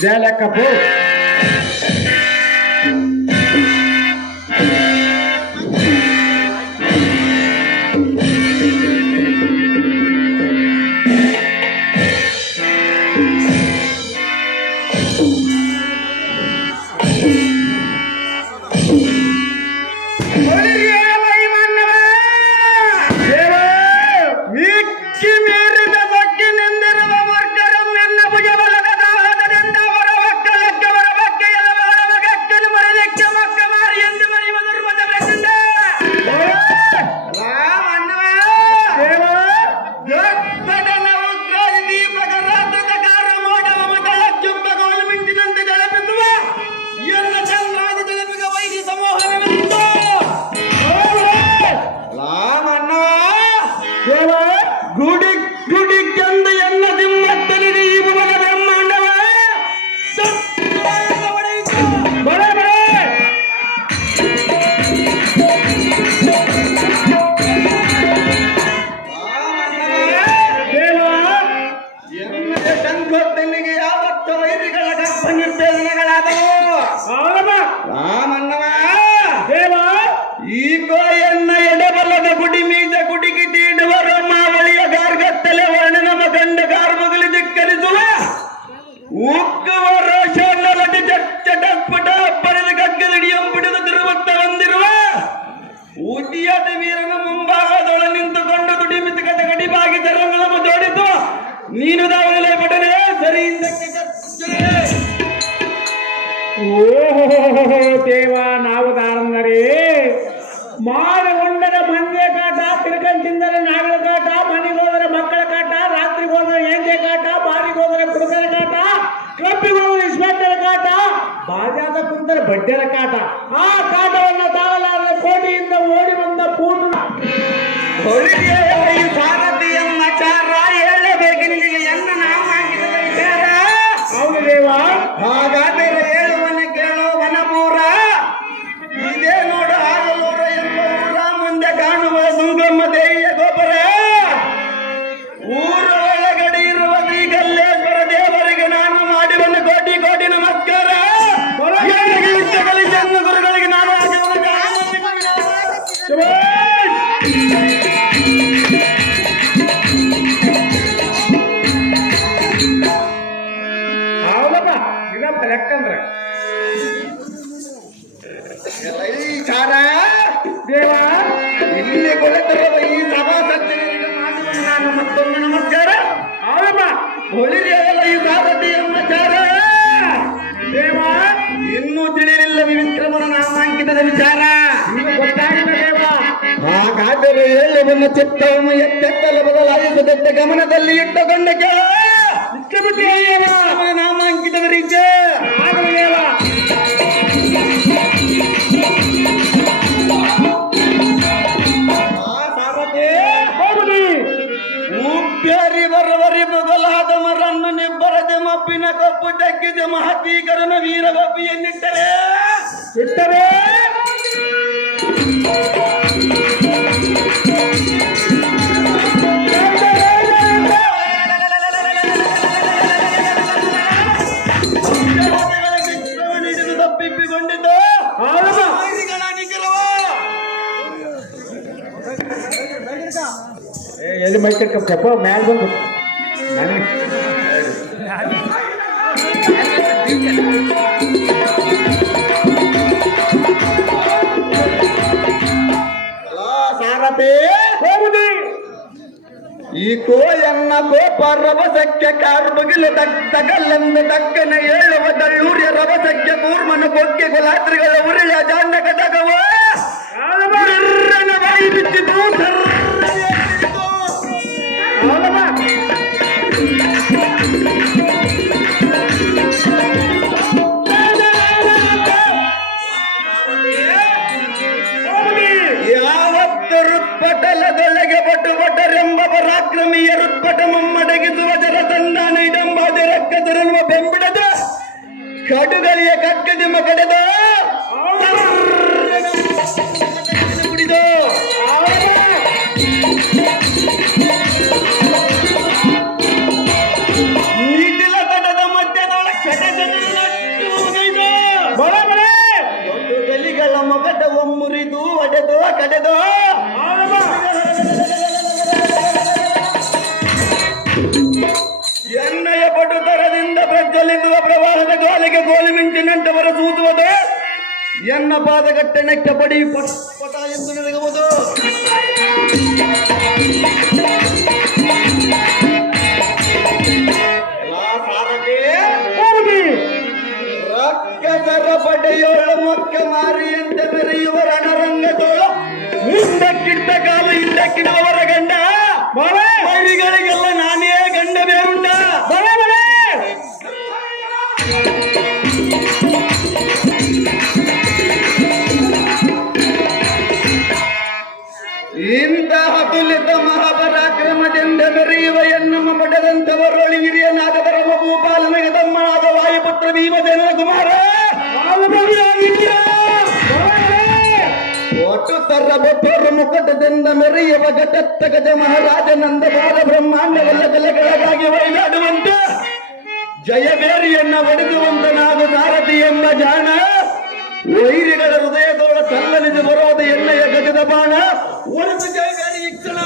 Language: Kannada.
dela acabou. ದೇವ ಗುಡಿ ಗುಡಿ ನೀನು ದಾವಲೇ ಪಟನೆ ಸರಿ. ಓಹೋ ದೇವ, ನಾವು ದಾರಂದರೆ ಮಾಡಗೊಂಡರ ಮಂದೆ ಕಾಟ ತಿರ್ಕಂಡ್ ತಿಂದರೆ ನಾಗರ ಕಾಟ, ಮನೆಗೋದರ ಮಕ್ಕಳ ಕಾಟ ರಾತ್ರಿಗೆ ಹೋದರೆ ಕಾಟ ಬಾರಿಗೆ ಹೋದರೆ ಕುಡುಕರ ಕಾಟ ಕ್ಲಬ್ಬಿಗೆ ಹೋದರೆ ಕಾಟ, ಬಾಜಾದ ಕುಂತರೆ ಬಡ್ಡೆರ ಕಾಟ ಆ ಲೆಕ್ಕಂದ್ರೆ ಚಾರ? ದೇವ ಇಲ್ಲಿ ಕೊಲೆತಿರುವ ಈ ಸಭಾಸಜ್ಜನಿಗೆ ಮಾಡುವ ನಾನು ಮತ್ತೊಮ್ಮೆ ನಮಸ್ಕಾರ. ಅವಮ್ಮ ಹೊಳಿರಿಯಲ್ಲ ಈ ಸಾಧತೆಯಮ್ಮ ಚಾರ ದೇವ, ಇನ್ನೂ ತಿಳಿಯಲಿಲ್ಲ ವಿಕ್ರಮನ ನಾಮಾಂಕಿತದ ವಿಚಾರ. ಗೊತ್ತಾಗಿಲ್ಲ ದೇವ? ಹಾಗಾದರೆ ಹೇಳಿ ನನ್ನ ಚಿತ್ತವನ್ನು ಎತ್ತೆತ್ತಲು ಬದಲಾಯಿಸದೆತ್ತ ಗಮನದಲ್ಲಿ ಇಟ್ಟುಕೊಂಡ ಕೇಳ. ನಾಮಾಂಕಿತದ ಮಹತೀಕರನ ವೀರ ಬಬ್ಬಿಯನ್ನಿಟ್ಟರೆ ಇಟ್ಟರೆ ಎಲ್ಲಿ ಮೈಕ್ ಕೆಪ್ಪ ಮ್ಯಾಲ್ ಬಂದು. ಕೋಯನ್ನ ಕೋಪ ರಭಸಕ್ಕೆ ಕಾರ್ಬಗಿಲು ತಗಲ್ಲಂದ ತಕ್ಕನ ಏಳುವ ತಳ್ಳೂರ್ಯ ರವಸಕ್ಕೆ ಕೂರ್ಮನ ಕೊಕ್ಕೆ ಗುಲಾತ್ರಿಗಳ ಉರಿಯ ಜಾಂಡ ಕಟಕವ ಬಟರೆಂಬ ಪರಾಕ್ರಮಿಯ ರುತ್ಪಟ ಮಮ್ಮಡಗಿಸುವ ಜರ ತಂದಾನ ಇಡಂಬಾದೆ ರಕ್ಕ ತರಲುವ ಬೆಂಬಿಡದ ಕಡುಗಳಿಯ ಕಕ್ಕದಿಮ ಕಡೆದ ಕುಡಿದು ನೀಟಿಲ ತಟದ ಮಧ್ಯದೊಳ ಕೆಟಜನಟ್ಟು ಮುಗಿದು ಒಮ್ಮುರಿದು ಒಡೆದು ಕಡೆದು. ಎನ್ನ ಪಾದಗಟ್ಟಣಕ್ಕೆ ಪಡಿ ಪಟ್ ಪಟ ಎಂದು ನಡೆಯುವುದು ರಕ್ಕಸರ ಪಡೆಯೋಳ ಮೊಕ್ಕ ಮಾರಿಯಂತೆ ಮೆರೆಯುವ ರಣರಂಗದೋಳ ಹಿಂದಕ್ಕಿಟ್ಟ ಕಾಲು ಹಿಂದಕ್ಕಿಡುವವರ ಗಂಡ. ಮರಿಗಳಿಗೆಲ್ಲ ನಾನೇ ಗಂಡ ಬೇರುಂಡ. ಇಂತಹ ತುಲಿತ ಮಹಾಪರಾಕ್ರಮದಿಂದ ಮೆರೆಯುವ ಎನ್ನಮ್ಮ ಪಡೆದಂತವರೊಳಿ ಹಿರಿಯ ನಾಗದರ ಭೂಪಾಲನಿಗೆ ತಮ್ಮನಾದ ವಾಯುಪುತ್ರ ಭೀಮಸೇನ ಕುಮಾರ ಒಟ್ಟು ತರ ಬೊಬ್ಬರು ಮುಕಟದಿಂದ ಮೆರೆಯುವ ಘಟತ್ತ ಗಜ ಮಹಾರಾಜನಂದ ಬಾಲ ಬ್ರಹ್ಮಾಂಡವೆಲ್ಲ ತಲೆಗಳಾಗಿ ಒಯ್ದಾಡುವಂತ ಜಯಬೇರಿಯನ್ನ ಒಡೆದುವಂತ ನಾವು ಸಾರಥಿ ಎಂಬ ಜಾಣ ವೈರಿಗಳ ಹೃದಯದೊಳ ತಲ್ಲಲಿದು ಬರೋದು ಎಣ್ಣೆಯ ಗಜದ ಬಾಣ What if we gave any excellent?